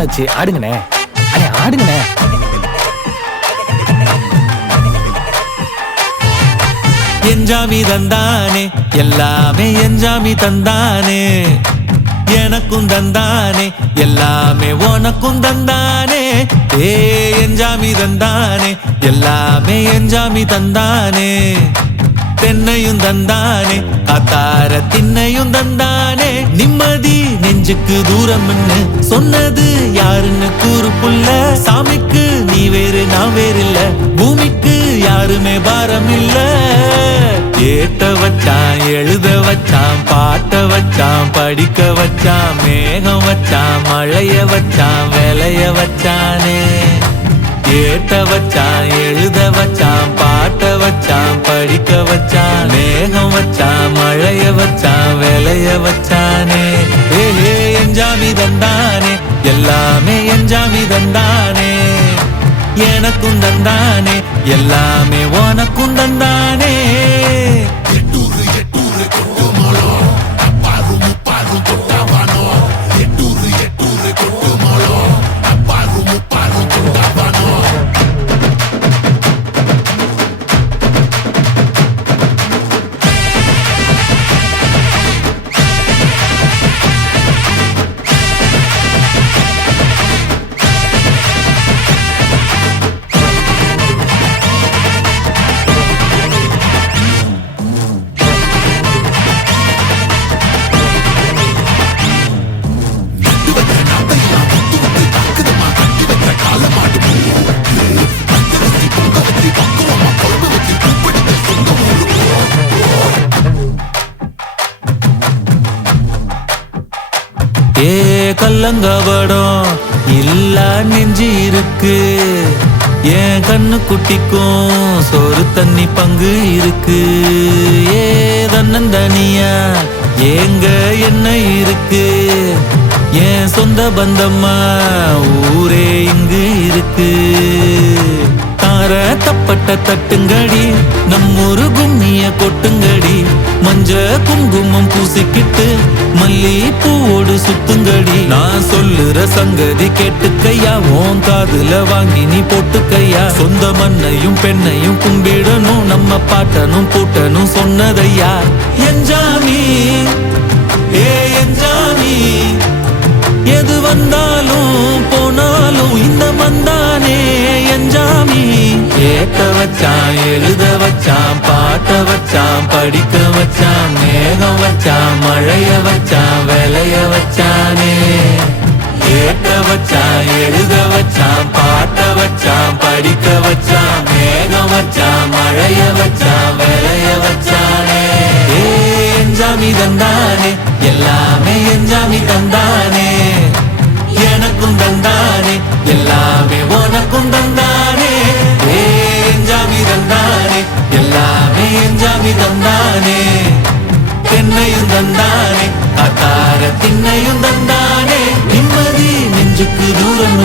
நாளாச்சு, ஆடுங்கண்ணே. அண்ணே ஆடுங்கண்ணே. என்ஜாமி தந்தானே எல்லாமே, என்ஜாமி தந்தானே எனக்கும் தந்தானே எல்லாமே, உனக்கும் தந்தானே. ஏ என்ஜாமி தந்தானே எல்லாமே, என்ஜாமி தந்தானே. தென்னையும் தந்தானே, காத்தார திண்ணையும் தந்தானே. நிம்மதி நெஞ்சுக்கு தூரம்னு சொன்னது யாருன்னு கூறு புள்ள. சாமிக்கு நீ வேறு நான் வேறு இல்ல, பூமிக்கு யாருமே பாரம் இல்ல. ஏட்ட வச்சான், எழுத வச்சான், பாட்ட வச்சான், படிக்க வச்சான், மேகம் வச்சான், மழைய வச்சான், விளைய வச்சானே. ஏட்ட வச்சான், எழுத வச்சான், பாட்ட வச்சான், படிக்க வச்சான், மேகம் வச்சான், மழைய வச்சான், விளைய வச்சானே. ஏ என்ஜாமி தந்தானே எல்லாமே, என்ஜாமி தந்தானே எனக்கும் தந்தானே எல்லாமே, உனக்கும் தந்தானே. ஏ கல்லங்கபடம் இல்ல நெஞ்சு இருக்கு, என் கண்ணு குட்டிக்கும் சோறு தண்ணி பங்கு இருக்கு. ஏ தன்னந்தனியா ஏங்க என்ன இருக்கு, என் சொந்த பந்தம்மா ஊரே இங்கு இருக்கு. தார தப்பட்ட தட்டுங்கடி, நம்மொரு கும்மிய கொட்டுங்கடி. மஞ்ச குங்குமம் பூசிக்கிட்டு மல்லி பூவோடு சுத்துங்கடி. நான் சொல்லுற சங்கதி கேட்டுக்கையா, உன் காதுல வாங்கி நீ போட்டுக்கையா. சொந்த மண்ணையும் பெண்ணையும் கும்பிடணும், நம்ம பாட்டனும் பூட்டனும் சொன்னதையா. என்ஜாமி ஏ என்ஜாமி, எது வந்தாலும் போனாலும் இந்த மந்தானே என்ஜாமி. ஏட்ட வச்சான், எழுத வச்சான், பாட்ட வச்சான், படிக்க வச்சான், மேகம் வச்சான், மழைய வச்சான், விளைய வச்சானே. ஏட்ட வச்சான், எழுத வச்சான், பாட்ட வச்சான், படிக்க வச்சான், மேகம் வச்சான், மழைய வச்சான், விளைய வச்சானே. ஏ என்ஜாமி தந்தானே எல்லாமே, என்ஜாமி தந்தானே எனக்கும் தந்தானே எல்லாமே, உனக்கும் தந்தானே. ஏ என்ஜாமி தந்தானே எல்லாமே, என்ஜாமி தந்தானே. தென்னையும் தந்தானே, காத்தார திண்ணையும் தந்தானே. நிம்மதி நெஞ்சுக்கு தூரம்